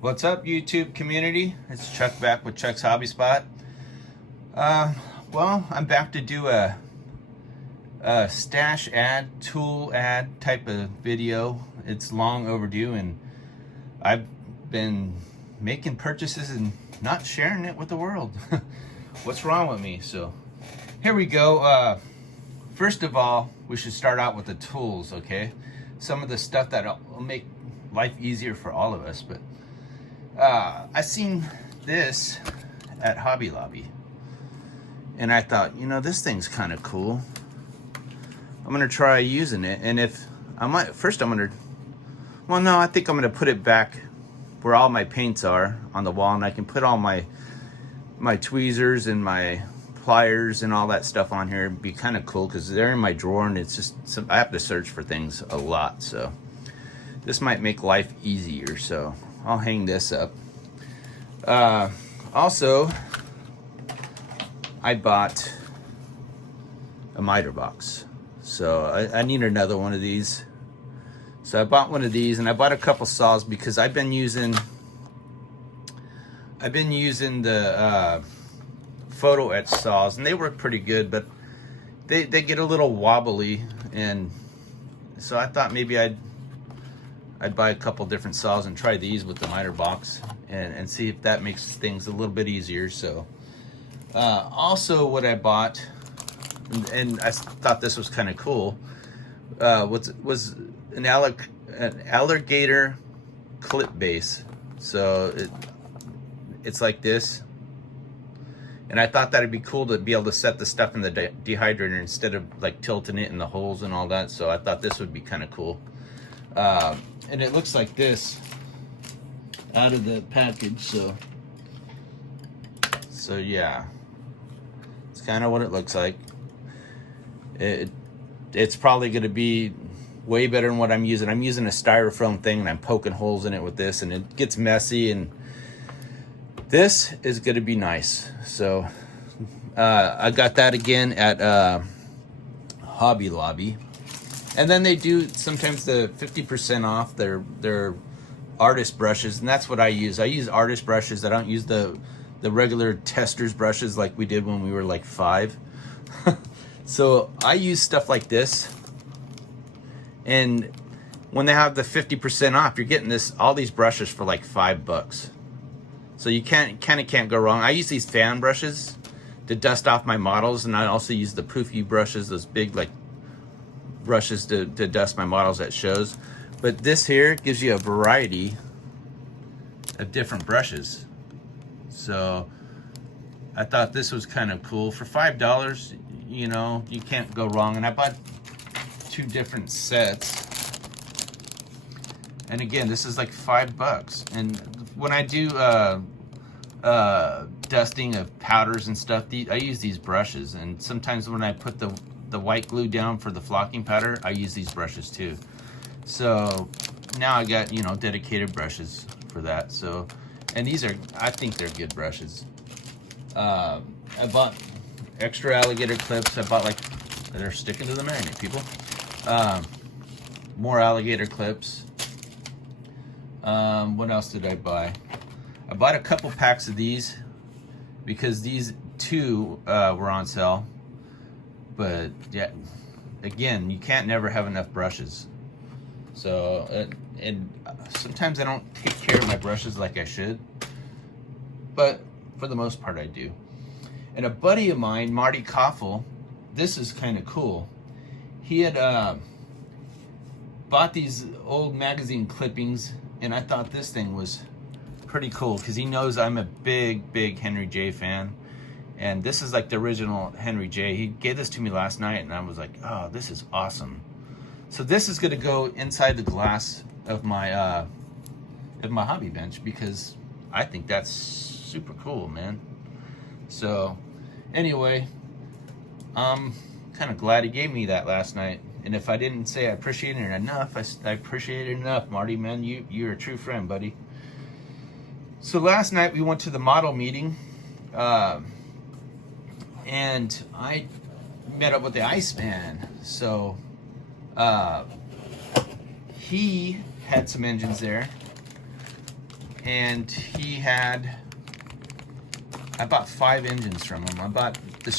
What's up, YouTube community? It's Chuck back with Chuck's Hobby Spot. Well, I'm back to do a stash ad, tool ad type of video. It's long overdue, and I've been making purchases and not sharing it with the world. What's wrong with me? So here we go. First of all, we should start out with the tools, okay? Some of the stuff that will make life easier for all of us. But I seen this at Hobby Lobby, and I thought, you know, this thing's kind of cool. I'm gonna try using it, and if I might, first I'm gonna, well, no, I think I'm gonna put it back where all my paints are on the wall, and I can put all my tweezers and my pliers and all that stuff on here. It'd be kind of cool because they're in my drawer, and it's just I have to search for things a lot, so this might make life easier. So I'll hang this up. Also, I bought a miter box, so I need another one of these. So I bought one of these, and I bought a couple saws because I've been using the photo etch saws, and they work pretty good, but they get a little wobbly, and so I thought maybe I'd buy a couple different saws and try these with the miter box and see if that makes things a little bit easier. So also what I bought, and I thought this was kind of cool, was an alligator clip base. So it's like this, and I thought that'd be cool to be able to set the stuff in the dehydrator instead of like tilting it in the holes and all that. So I thought this would be kind of cool. And it looks like this out of the package, so yeah, it's kind of what it looks like. It's probably going to be way better than what I'm using. I'm using a styrofoam thing, and I'm poking holes in it with this, and it gets messy, and this is going to be nice. So I got that again at Hobby Lobby. And then they do sometimes the 50% off their artist brushes, and that's what I use. I use artist brushes. I don't use the regular tester's brushes like we did when we were like 5. So I use stuff like this, and when they have the 50% off, you're getting all these brushes for like $5. So you can't go wrong. I use these fan brushes to dust off my models, and I also use the poofy brushes, those big like brushes to dust my models at shows. But this here gives you a variety of different brushes, so I thought this was kind of cool. For $5, you know, you can't go wrong. And I bought 2 different sets, and again, this is like $5. And when I do dusting of powders and stuff, I use these brushes, and sometimes when I put the white glue down for the flocking powder, I use these brushes too. So now I got, you know, dedicated brushes for that. So, and these are, I think they're good brushes. I bought extra alligator clips. I bought, like, they're sticking to the magnet, people. More alligator clips. What else did I buy? I bought a couple packs of these because these 2 were on sale. But yeah, again, you can't never have enough brushes. So and sometimes I don't take care of my brushes like I should, but for the most part I do. And a buddy of mine, Marty Koffel, this is kind of cool. He had bought these old magazine clippings, and I thought this thing was pretty cool because he knows I'm a big Henry J fan. And this is like the original Henry J. He gave this to me last night, and I was like, oh, this is awesome. So this is going to go inside the glass of my hobby bench because I think that's super cool, man. So anyway, I'm kind of glad he gave me that last night. And if I didn't say I appreciated it enough, I appreciate it enough, Marty, man. You're a true friend, buddy. So last night we went to the model meeting. And I met up with the Iceman. So he had some engines there, and I bought 5 engines from him. I bought the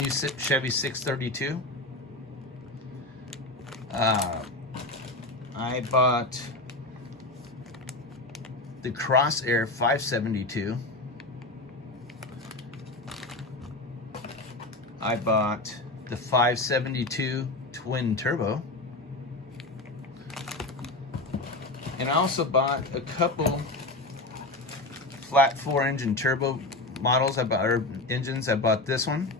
new Chevy 632. I bought the Crossair 572. I bought the 572 twin turbo. And I also bought a couple flat 4-engine turbo models. Engines. I bought this one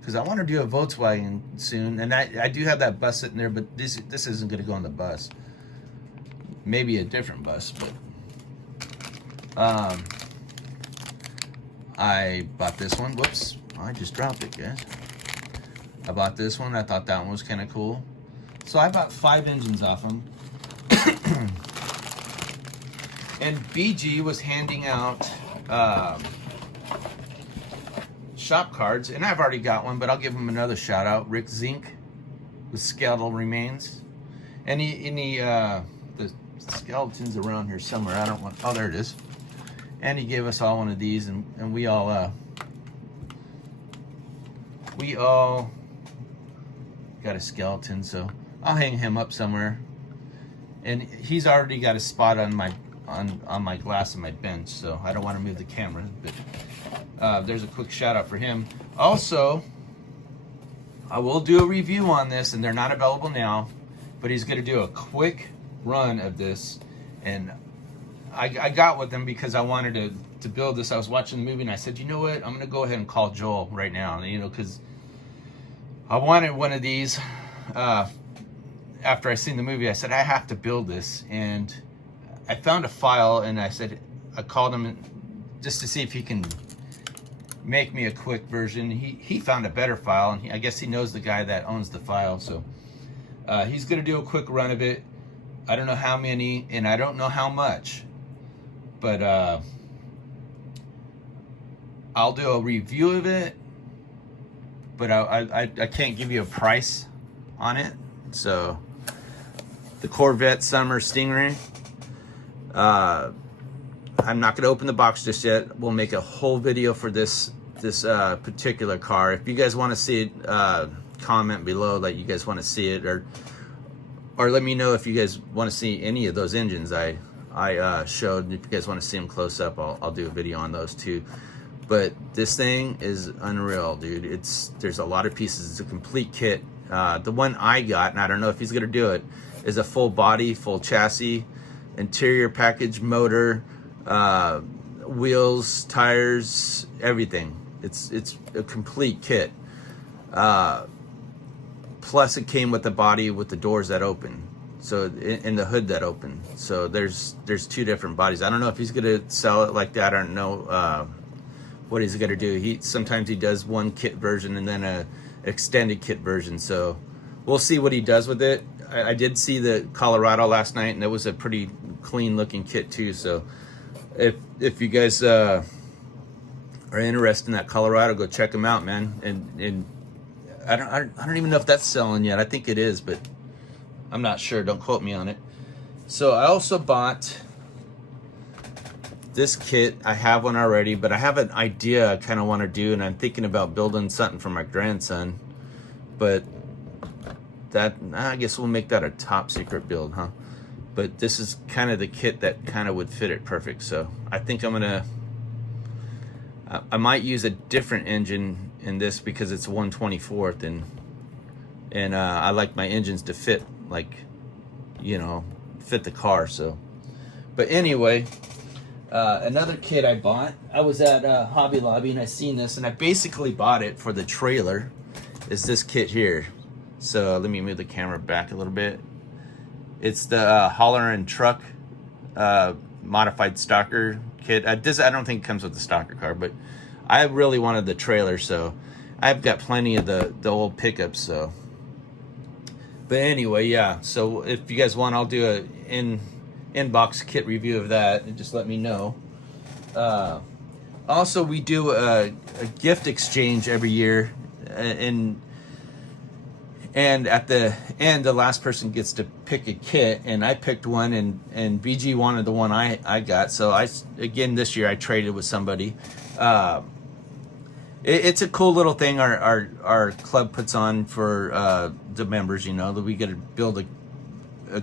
because I want to do a Volkswagen soon, and I do have that bus sitting there, but this isn't going to go on the bus. Maybe a different bus, but I bought this one. Whoops, I just dropped it, guys. I bought this one. I thought that one was kind of cool, so I bought 5 engines off them. And BG was handing out shop cards, and I've already got one, but I'll give him another shout out. Rick Zink with skeletal remains, and the skeleton's around here somewhere. I don't want. Oh, there it is. And he gave us all one of these, and we all got a skeleton. So I'll hang him up somewhere. And he's already got a spot on my glass on my bench, so I don't want to move the camera, but there's a quick shout out for him. Also, I will do a review on this, and they're not available now, but he's going to do a quick run of this. And I got with him because I wanted to build this. I was watching the movie and I said, you know what, I'm going to go ahead and call Joel right now, because I wanted one of these. After I seen the movie, I said, I have to build this. And I found a file, and I called him just to see if he can make me a quick version. He found a better file, and I guess he knows the guy that owns the file. So he's going to do a quick run of it. I don't know how many, and I don't know how much. But I'll do a review of it. But I can't give you a price on it. So the Corvette Summer Stingray. I'm not going to open the box just yet. We'll make a whole video for this particular car. If you guys want to see it, comment below that you guys want to see it, or let me know if you guys want to see any of those engines I showed. If you guys want to see them close up, I'll do a video on those too. But this thing is unreal, dude. There's a lot of pieces. It's a complete kit. The one I got, and I don't know if he's going to do it, is a full body, full chassis, interior package, motor, wheels, tires, everything. It's a complete kit. Plus it came with the body with the doors that open, so in the hood that open. So there's 2 different bodies. I don't know if he's gonna sell it like that. I don't know what he's gonna do. Sometimes he does one kit version and then a extended kit version. So we'll see what he does with it. I did see the Colorado last night, and it was a pretty clean looking kit too. So if you guys are interested in that Colorado, go check them out, man. And I don't even know if that's selling yet. I think it is, but I'm not sure. Don't quote me on it. So I also bought this kit. I have one already, but I have an idea I kind of want to do, and I'm thinking about building something for my grandson. But I guess we'll make that a top secret build, huh? But this is kind of the kit that kind of would fit it perfect. So I think I might use a different engine in this because it's 1/24th, and I like my engines to fit, like, fit the car. So, but anyway, another kit I bought. I was at Hobby Lobby and I seen this, and I basically bought it for the trailer. Is this kit here? So let me move the camera back a little bit. It's the hauler and truck modified stalker kit. I don't think it comes with the stalker car, but I really wanted the trailer, so I've got plenty of the old pickups. So, but anyway, yeah. So if you guys want, I'll do a inbox kit review of that, and just let me know. Also, we do a gift exchange every year, and And at the end, the last person gets to pick a kit, and I picked one, and BG wanted the one I got. So again this year I traded with somebody. It's a cool little thing our club puts on for the members. You know, that we get to build a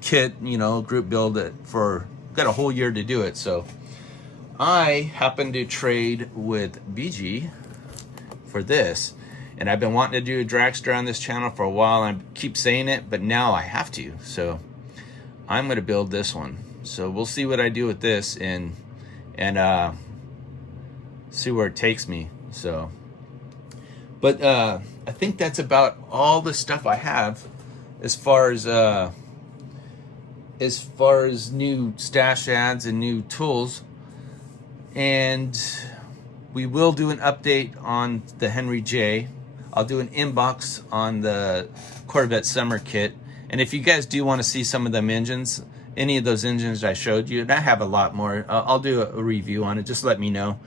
kit, you know, group build it for, got a whole year to do it. So I happened to trade with BG for this, and I've been wanting to do a dragster on this channel for a while. I keep saying it, but now I have to. So I'm going to build this one. So we'll see what I do with this and see where it takes me. So, but I think that's about all the stuff I have as far as new stash ads and new tools. And we will do an update on the Henry J. I'll do an inbox on the Corvette Summer kit. And if you guys do want to see some of them engines, any of those engines I showed you, and I have a lot more, I'll do a review on it. Just let me know.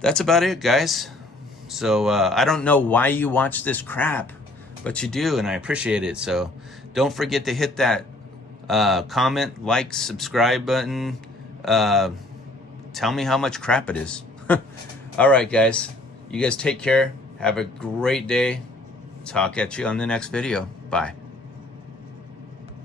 That's about it, guys. So I don't know why you watch this crap, but you do, and I appreciate it. So don't forget to hit that comment, like, subscribe button. Tell me how much crap it is. All right, guys. You guys take care. Have a great day. Talk at you on the next video. Bye.